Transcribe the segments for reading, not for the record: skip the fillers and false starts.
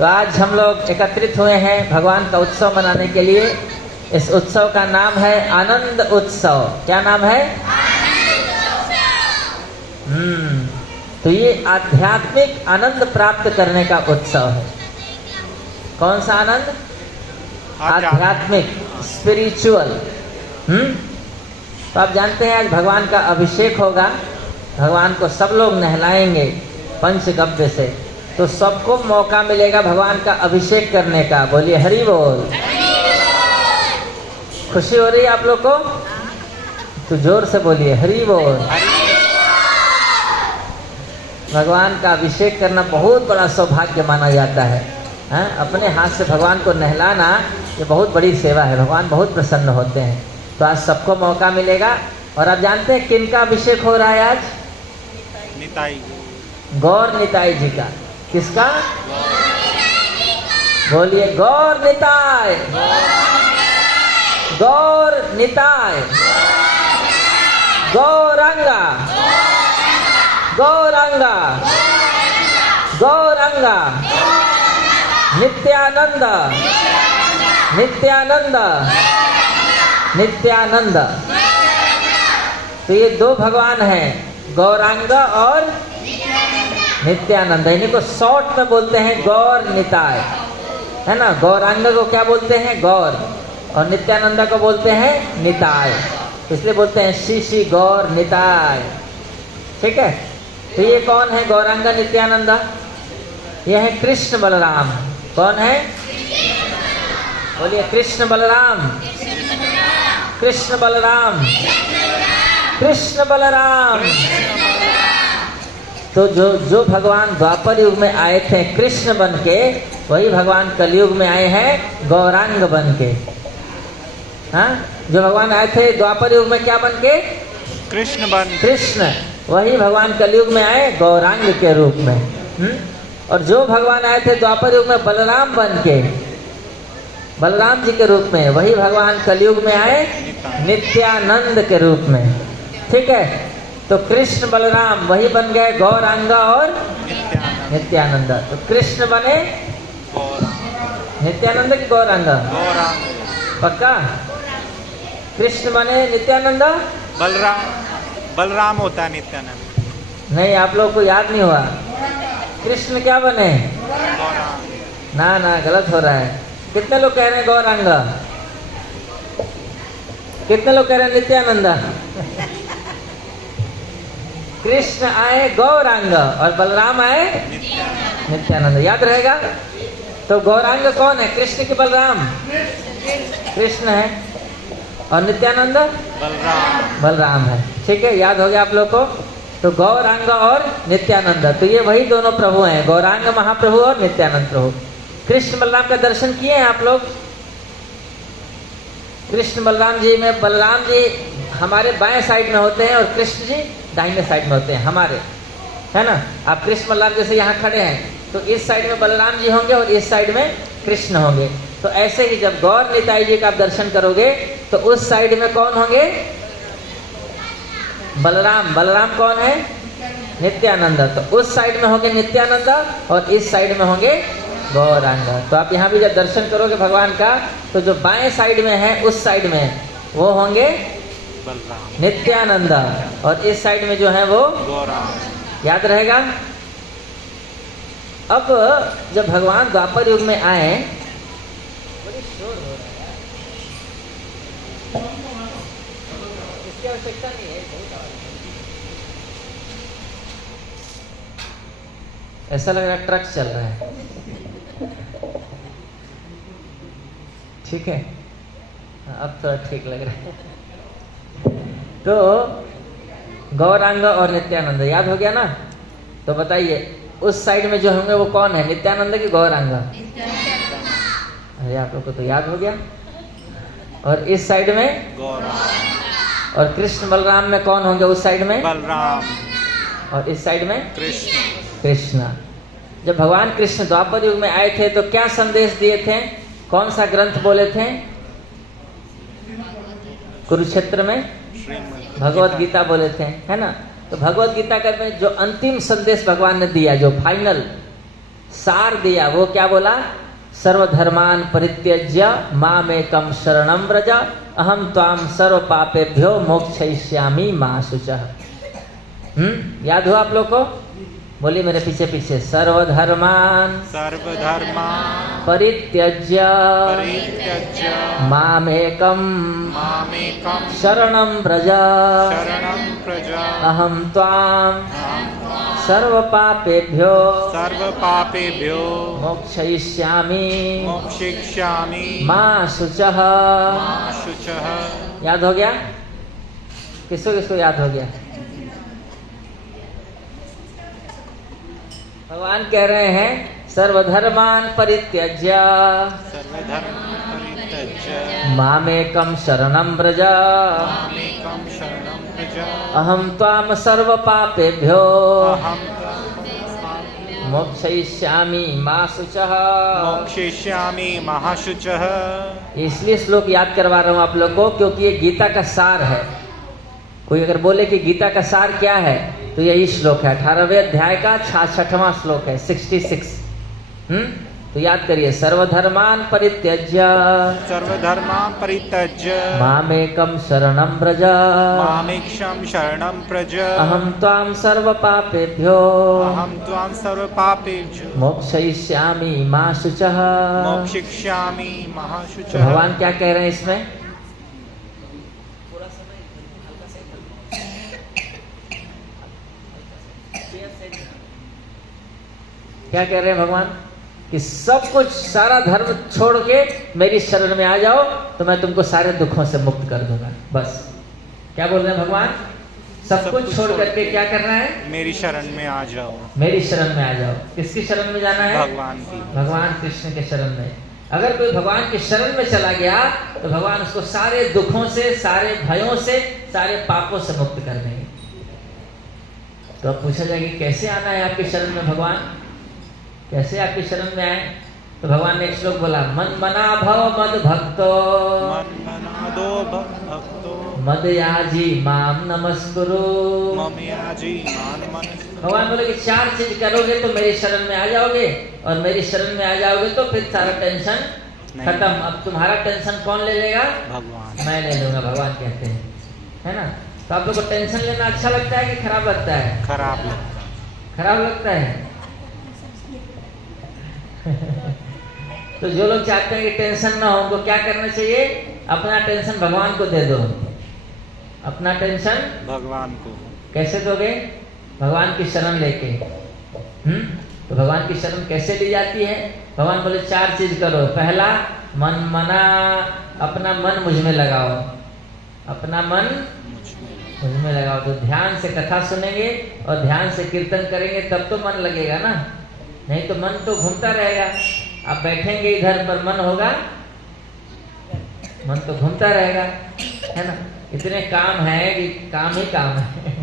तो आज हम लोग एकत्रित हुए हैं भगवान का उत्सव मनाने के लिए। इस उत्सव का नाम है आनंद उत्सव। क्या नाम है? तो ये आध्यात्मिक आनंद प्राप्त करने का उत्सव है। कौन सा आनंद? आध्यात्मिक, स्पिरिचुअल। तो आप जानते हैं आज भगवान का अभिषेक होगा। भगवान को सब लोग नहलाएंगे पंचगव्य से, तो सबको मौका मिलेगा भगवान का अभिषेक करने का। बोलिए हरि बोल। खुशी हो रही है आप लोग को? तो जोर से बोलिए हरि बोल। भगवान का अभिषेक करना बहुत बड़ा सौभाग्य माना जाता है। अपने हाथ से भगवान को नहलाना ये बहुत बड़ी सेवा है। भगवान बहुत प्रसन्न होते हैं। तो आज सबको मौका मिलेगा। और आप जानते हैं किन का अभिषेक हो रहा है आज? निताई, गौर निताई जी का। किसका? बोलिए गौर निताय, गौर निताय, गौरंगा, गौरंगा, गौरंगा, नित्यानंद, नित्यानंद, नित्यानंद। तो ये दो भगवान हैं, गौरांग और नित्यानंद। इन्हीं को शॉर्ट में बोलते हैं गौर निताय, है ना। गौरांग को क्या बोलते हैं? गौर। और नित्यानंद को बोलते हैं निताय। इसलिए बोलते हैं श्री श्री गौर निताय। ठीक है। तो ये कौन है गौरांग नित्यानंद? ये है कृष्ण बलराम। कौन है? बोलिए कृष्ण बलराम, कृष्ण बलराम, कृष्ण बलराम। तो जो भगवान द्वापर युग में आए थे कृष्ण बन के, वही भगवान कलयुग में आए हैं गौरांग बन के। जो भगवान आए थे द्वापर युग में क्या बन के? कृष्ण बन। कृष्ण। वही भगवान कलयुग में आए गौरांग के रूप में। और जो भगवान आए थे द्वापर युग में बलराम बन के, बलराम जी के रूप में, वही भगवान कलयुग में आए नित्यानंद के रूप में। ठीक है। तो कृष्ण बलराम वही बन गए गौरांग और नित्यानंद। तो कृष्ण बने नित्यानंद की गौरांग? पक्का? कृष्ण बने नित्यानंद? बलराम, बलराम होता है नित्यानंद। नहीं, आप लोग को याद नहीं हुआ। कृष्ण क्या बने? ना ना, गलत हो रहा है। कितने लोग कह रहे हैं गौरांग? कितने लोग कह रहे हैं नित्यानंद? कृष्ण आए गौरांग और बलराम आए नित्यानंद। याद रहेगा। तो गौरांग कौन है? कृष्ण की बलराम? कृष्ण है। और नित्यानंद? बलराम। बलराम है। ठीक है, याद हो गया आप लोग को। तो गौरांग और नित्यानंद, तो ये वही दोनों प्रभु हैं, गौरांग महाप्रभु और नित्यानंद प्रभु। कृष्ण बलराम का दर्शन किए हैं आप लोग? कृष्ण बलराम जी में बलराम जी हमारे बाएं साइड में होते हैं और कृष्ण जी दाहिने साइड में होते हैं हमारे, है ना। आप कृष्ण बलराम जैसे यहाँ खड़े हैं तो इस साइड में बलराम जी होंगे और इस साइड में कृष्ण होंगे। तो ऐसे ही जब गौर निताई जी का आप दर्शन करोगे तो उस साइड में कौन होंगे? बलराम। बलराम कौन है? नित्यानंद। तो उस साइड में होंगे नित्यानंद और इस साइड में होंगे गौरांग। तो आप यहाँ भी जब दर्शन करोगे भगवान का, तो जो बाएं साइड में है उस साइड में वो होंगे बलराम, नित्यानंद, और इस साइड में जो है वो गौरांग। याद रहेगा। अब जब भगवान द्वापर युग में आए, बड़ी शोर हो रहा है, इसकी आवश्यकता नहीं है, बहुत आवाज। ऐसा लग रहा है ट्रक चल रहा है। ठीक है, अब थोड़ा ठीक लग रहा है। तो गौरांग और नित्यानंद याद हो गया ना। तो बताइए उस साइड में जो होंगे वो कौन है? नित्यानंद की गौरांग? अरे आप लोग को तो याद हो गया। और इस साइड में गौरांग। और कृष्ण बलराम में कौन होंगे उस साइड में? बलराम। और इस साइड में कृष्ण। कृष्ण। जब भगवान कृष्ण द्वापर युग में आए थे तो क्या संदेश दिए थे? कौन सा ग्रंथ बोले थे? कुरुक्षेत्र में भगवत गीता बोले थे, है ना। तो भगवत गीता का में जो अंतिम संदेश भगवान ने दिया, जो फाइनल सार दिया। वो क्या बोला? सर्वधर्मान परित्यज्य मामेकं शरणं व्रज अहम त्वां सर्व पापेभ्यो मोक्षयिष्यामि मा शुचः। याद हुआ आप लोग को? बोलिए मेरे पीछे पीछे। सर्वधर्मान परित्यज्य मामेकं शरणं व्रज अहम त्वां सर्व पापेभ्यो मोक्षयिष्यामि मा शुचः। याद हो गया? किसको किसको याद हो गया? भगवान कह रहे हैं सर्वधर्मान परित्यज्य मामेकं शरणं व्रज अहम त्वां सर्व पापेभ्यो मोक्षयिष्यामि मा शुचः। इसलिए श्लोक याद करवा रहा हूँ आप लोग को क्योंकि ये गीता का सार है। कोई अगर बोले कि गीता का सार क्या है तो यही श्लोक है। 18वें अध्याय का 66वां श्लोक है, 66। तो याद करिए। सर्वधर्मान परित्यज्य मामेकं शरणं व्रज अहम त्वां सर्व पापेभ्यो मोक्षयिष्यामि मा शुचः। तो भगवान क्या कह रहे हैं इसमें? क्या कह रहे हैं भगवान? कि सब कुछ सारा धर्म छोड़ के मेरी शरण में आ जाओ तो मैं तुमको सारे दुखों से मुक्त कर दूंगा। बस क्या बोल रहे हैं भगवान? सब कुछ छोड़ करके क्या करना है? मेरी शरण में आ जाओ। मेरी शरण में आ जाओ। किसकी शरण में जाना है? भगवान की। भगवान कृष्ण के शरण में। अगर कोई भगवान की शरण में चला गया तो भगवान उसको सारे दुखों से, सारे भयों से, सारे पापों से मुक्त कर देंगे। तो अब पूछा जाएगा कैसे आना है आपकी शरण में भगवान? कैसे आपकी शरण में आए? तो भगवान ने एक श्लोक बोला, मन मना भव मद भक्तो मदयाजी माम नमस्कुरु। भगवान बोले कि 4 चीज करोगे तो मेरी शरण में आ जाओगे, और मेरी शरण में आ जाओगे तो फिर सारा टेंशन खत्म। अब तुम्हारा टेंशन कौन ले लेगा? भगवान। मैं ले लूंगा, भगवान कहते हैं, है ना। तो आप लोग को टेंशन लेना अच्छा लगता है कि खराब लगता है? खराब लगता है। खराब लगता है। तो जो लोग चाहते हैं कि टेंशन ना हो उनको क्या करना चाहिए? अपना टेंशन भगवान को दे दो। अपना टेंशन भगवान को कैसे दोगे? भगवान की शरण लेके। तो भगवान की शरण कैसे ली जाती है? भगवान बोले 4 चीज करो। पहला, मन मना, अपना मन मुझ में लगाओ। अपना मन मुझ में लगाओ। तो ध्यान से कथा सुनेंगे और ध्यान से कीर्तन करेंगे तब तो मन लगेगा ना, नहीं तो मन तो घूमता रहेगा। आप बैठेंगे इधर पर मन होगा, मन तो घूमता रहेगा, है ना। इतने काम है कि काम ही काम है।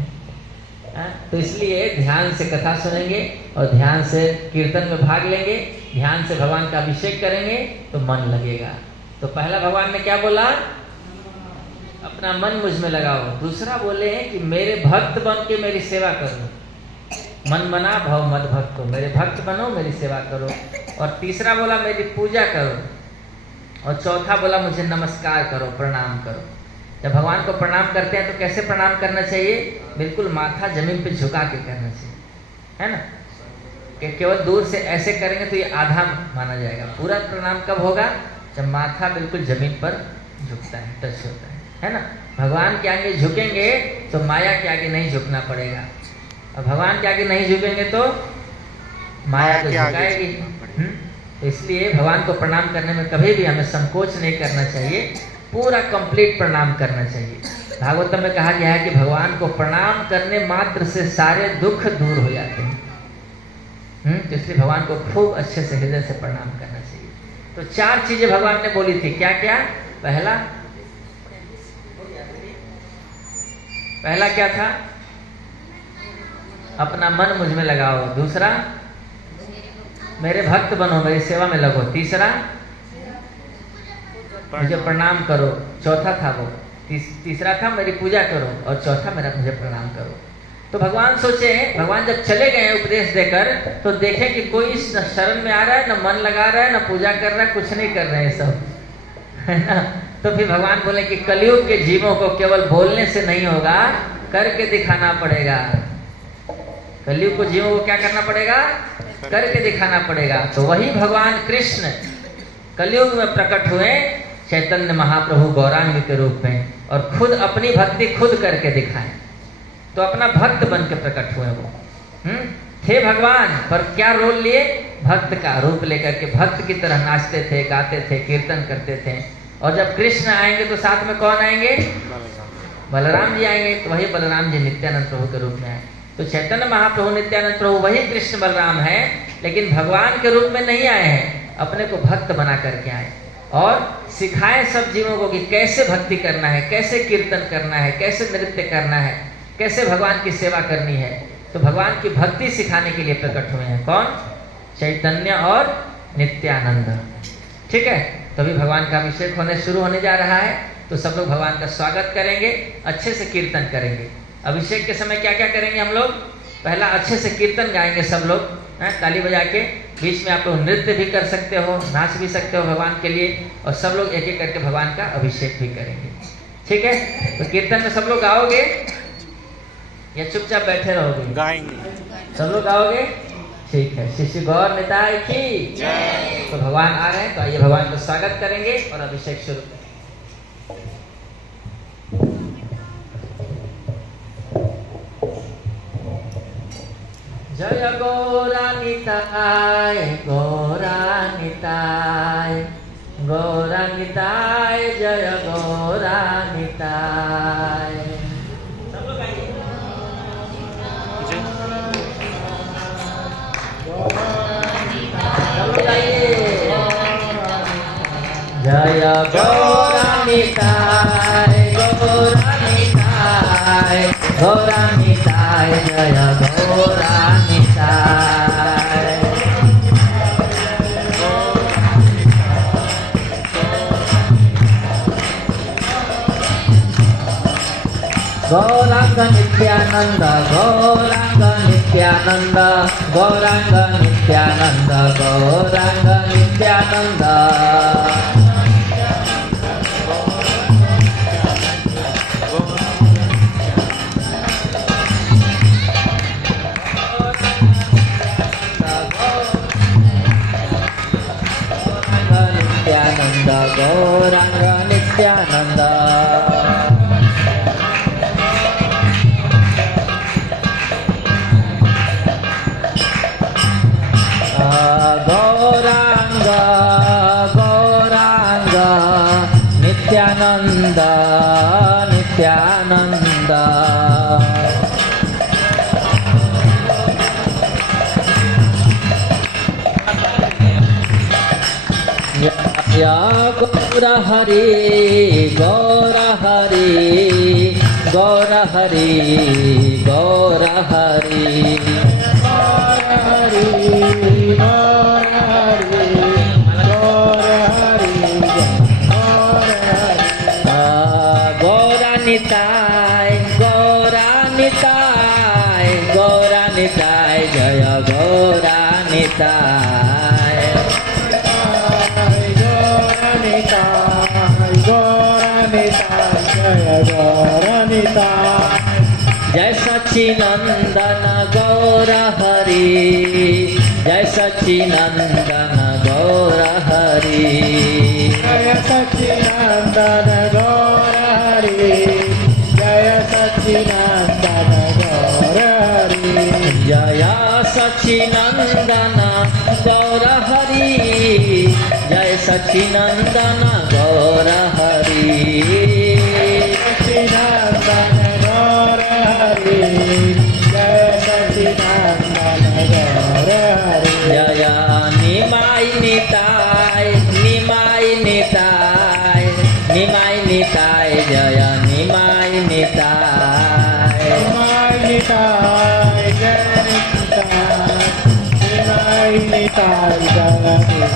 तो इसलिए ध्यान से कथा सुनेंगे और ध्यान से कीर्तन में भाग लेंगे, ध्यान से भगवान का अभिषेक करेंगे तो मन लगेगा। तो पहला भगवान ने क्या बोला? अपना मन मुझ में लगाओ। दूसरा बोले हैं कि मेरे भक्त बन के मेरी सेवा करो। मन बना भव मद भक्तो, मेरे भक्त बनो, मेरी सेवा करो। और तीसरा बोला मेरी पूजा करो। और चौथा बोला मुझे नमस्कार करो, प्रणाम करो। जब भगवान को प्रणाम करते हैं तो कैसे प्रणाम करना चाहिए? बिल्कुल माथा जमीन पे झुका के करना चाहिए, है ना। कि केवल दूर से ऐसे करेंगे तो ये आधा माना जाएगा। पूरा प्रणाम कब होगा? जब माथा बिल्कुल जमीन पर झुकता है, टच होता है ना। भगवान के आगे झुकेंगे तो माया के आगे नहीं झुकना पड़ेगा, और भगवान के आगे नहीं झुकेंगे तो माया तो झुकाएगी। तो इसलिए भगवान को प्रणाम करने में कभी भी हमें संकोच नहीं करना चाहिए, पूरा कंप्लीट प्रणाम करना चाहिए। भागवतम में कहा गया है कि भगवान को प्रणाम करने मात्र से सारे दुख दूर हो जाते हैं। तो इसलिए भगवान को खूब अच्छे से हृदय से प्रणाम करना चाहिए। तो 4 चीजें भगवान ने बोली थी। क्या क्या? पहला क्या था? अपना मन मुझ में लगाओ। दूसरा, मेरे भक्त बनो, मेरी सेवा में लगो। तीसरा, मुझे प्रणाम करो। चौथा था वो, तीसरा था मेरी पूजा करो, और चौथा मेरा मुझे प्रणाम करो। तो भगवान सोचे, भगवान जब चले गए उपदेश देकर, तो देखे कि कोई न शरण में आ रहा है, न मन लगा रहा है, न पूजा कर रहा है, कुछ नहीं कर रहे हैं सब, है ना। तो फिर भगवान बोले कि कलयुग के जीवों को केवल बोलने से नहीं होगा, करके दिखाना पड़ेगा। कलयुग को जीवों को क्या करना पड़ेगा? करके दिखाना पड़ेगा। तो वही भगवान कृष्ण कलयुग में प्रकट हुए चैतन्य महाप्रभु गौरांग के रूप में, और खुद अपनी भक्ति खुद करके दिखाए। तो अपना भक्त बन के प्रकट हुए वो। थे भगवान, पर क्या रोल लिए? भक्त का रूप लेकर के भक्त की तरह नाचते थे, गाते थे, कीर्तन करते थे। और जब कृष्ण आएंगे तो साथ में कौन आएंगे? बलराम जी आएंगे। तो वही बलराम जी नित्यानंद प्रभु के रूप में आए। तो चैतन्य महाप्रभु नित्यानंद प्रभु वही कृष्ण बलराम है, लेकिन भगवान के रूप में नहीं आए हैं, अपने को भक्त बना करके आए और सिखाए सब जीवों को कि कैसे भक्ति करना है, कैसे कीर्तन करना है, कैसे नृत्य करना है, कैसे भगवान की सेवा करनी है। तो भगवान की भक्ति सिखाने के लिए प्रकट हुए हैं। कौन? चैतन्य और नित्यानंद। ठीक है, तो अभी भगवान का अभिषेक होने शुरू होने जा रहा है। तो सब लोग भगवान का स्वागत करेंगे, अच्छे से कीर्तन करेंगे। अभिषेक के समय क्या क्या करेंगे हम लोग? पहला अच्छे से कीर्तन गाएंगे सब लोग, ताली बजा के। बीच में आप लोग नृत्य भी कर सकते हो, नाच भी सकते हो भगवान के लिए, और सब लोग एक एक करके भगवान का अभिषेक भी करेंगे। ठीक है, तो कीर्तन में सब लोग गाओगे या चुपचाप बैठे रहोगे? गाएंगे। सब लोग गाओगे? ठीक है। श्री श्री गौर निताय की जय। तो भगवान आ रहे हैं, तो आइए भगवान का स्वागत करेंगे और अभिषेक शुरू करेंगे। जय गौरांगिताय गौरांगिताय गौरांगिताय, जय गौरांगिताय। सब लोग आइए। सब लोग आइए। जय गौरांगिताय गौरांगिताय गौरांगिताय, जय गौरांगिताय। गौरांग नित्यानंद गौरांग नित्यानंद गौरांग नित्यानंद गौरांग नित्यानंद। गौरांग नित्यानंद। गौरांग गौरांग नित्यानंद नित्यानंद। या गौर हरि गौर हरि गौर हरि गौर हरि गौर हरि गौर हरि गौर हरि गौरानिताय गौरानिताय गौरानिताय, जय गौरानिताय। जय सच्चिनंदन गौर हरि जय सच्चिनंदन गौर हरि जय सच्चिनंदन गौर हरि जय सच्चिनंदन गौर हरि जय सच्चिनंदन गौर हरि जय सच्चिनंदन गौर हरि सच्चिनंदन गौर हरि जय सच्चिनंदन गौर हरि जय निमाय निताय निमाय निताय निमाय निताय जय निमाय निताय निमाय निताय जय निताय निमाय निताय जय